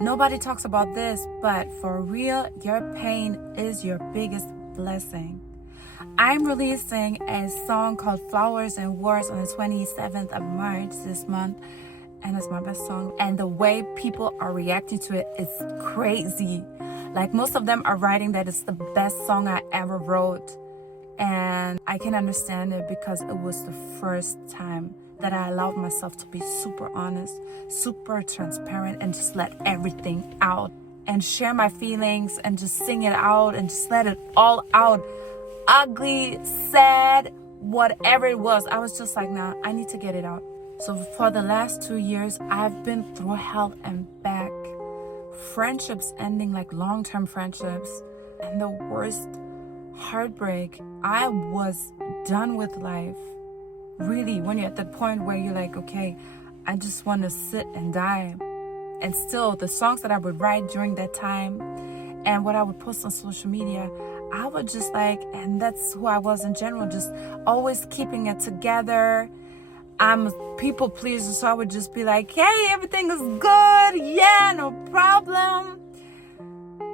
Nobody talks about this, but for real, your pain is your biggest blessing. I'm releasing a song called Flowers and Words on the 27th of March this month, and it's my best song. And the way people are reacting to it is crazy. Like, most of them are writing that it's the best song I ever wrote. And I can understand it because it was the first time that I allowed myself to be super honest, super transparent, and just let everything out and share my feelings and just sing it out and just let it all out. Ugly, sad, whatever it was. I was just like, nah, I need to get it out. So for the last 2 years, I've been through hell and back. Friendships ending, like long-term friendships, and the worst heartbreak. I was done with life. Really, when you're at the point where you're like, okay, I just want to sit and die. And still, the songs that I would write during that time and what I would post on social media, I would just like, and that's who I was in general, just always keeping it together. I'm a people pleaser, so I would just be like, hey, everything is good. Yeah, no problem.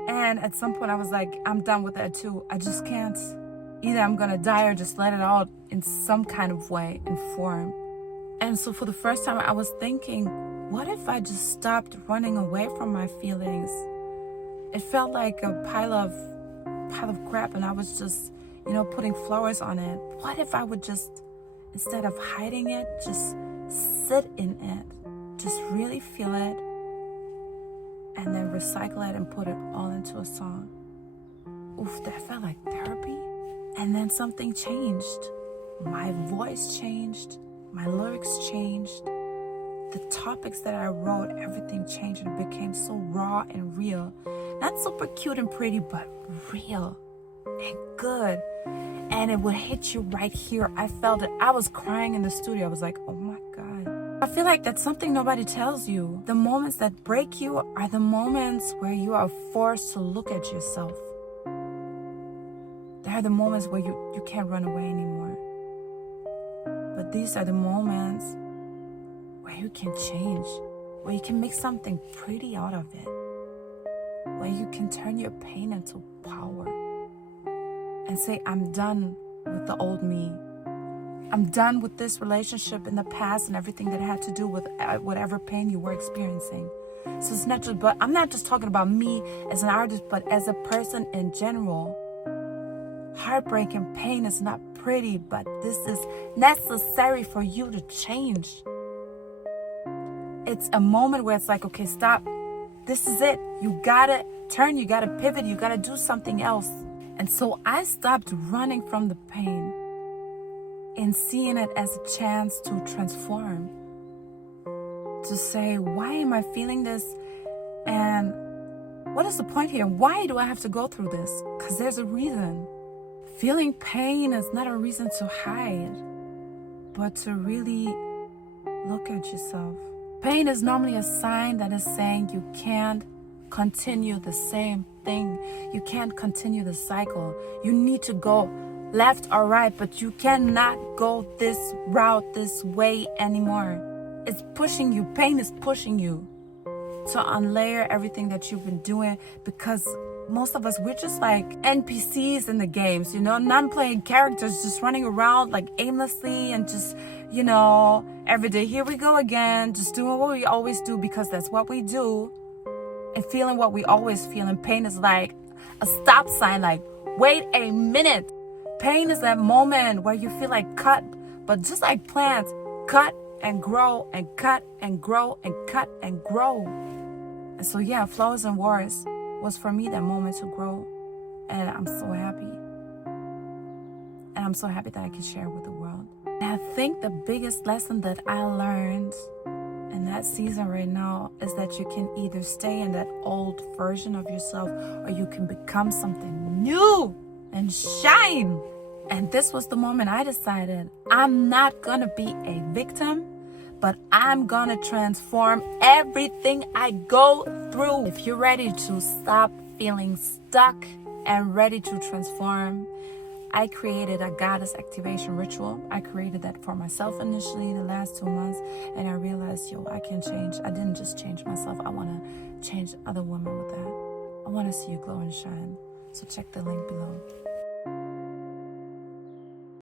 And at some point I was like, I'm done with that too. I just can't. Either I'm gonna die or just let it out in some kind of way, in form. And so for the first time I was thinking, what if I just stopped running away from my feelings? It felt like a pile of crap, and I was just, putting flowers on it. What if I would just, instead of hiding it, just sit in it, just really feel it, and then recycle it and put it all into a song? Oof, that felt like therapy. And then something changed. My voice changed. My lyrics changed. The topics that I wrote, everything changed, and it became so raw and real. Not super cute and pretty, but real and good. And it would hit you right here. I felt it. I was crying in the studio. I was like, oh my God. I feel like that's something nobody tells you. The moments that break you are the moments where you are forced to look at yourself. They are the moments where you can't run away anymore. But these are the moments where you can change, where you can make something pretty out of it, where you can turn your pain into power and say, I'm done with the old me. I'm done with this relationship in the past and everything that had to do with whatever pain you were experiencing. So it's not just, but I'm not just talking about me as an artist, but as a person in general. Heartbreak and pain is not pretty, but this is necessary for you to change. It's a moment where it's like, okay, stop. This is it. You gotta turn, you gotta pivot, you gotta do something else. And so I stopped running from the pain and seeing it as a chance to transform. To say, why am I feeling this? And what is the point here? Why do I have to go through this? Because there's a reason. Feeling pain is not a reason to hide, but to really look at yourself. Pain is normally a sign that is saying you can't continue the same thing. You can't continue the cycle. You need to go left or right, but you cannot go this route, this way anymore. It's pushing you. Pain is pushing you to unlayer everything that you've been doing, because most of us, we're just like NPCs in the games, non-playing characters just running around like aimlessly and just, every day, here we go again, just doing what we always do because that's what we do, and feeling what we always feel. And pain is like a stop sign, like, wait a minute. Pain is that moment where you feel like cut, but just like plants, cut and grow and cut and grow and cut and grow. And so yeah, Flowers and Words was for me that moment to grow, and I'm so happy. And I'm so happy that I can share it with the world. And I think the biggest lesson that I learned in that season right now is that you can either stay in that old version of yourself, or you can become something new and shine. And this was the moment I decided I'm not gonna be a victim, but I'm gonna transform everything I go through. If you're ready to stop feeling stuck and ready to transform, I created a goddess activation ritual. I created that for myself initially the last 2 months, and I realized, I can change. I didn't just change myself. I want to change other women with that. I want to see you glow and shine. So check the link below.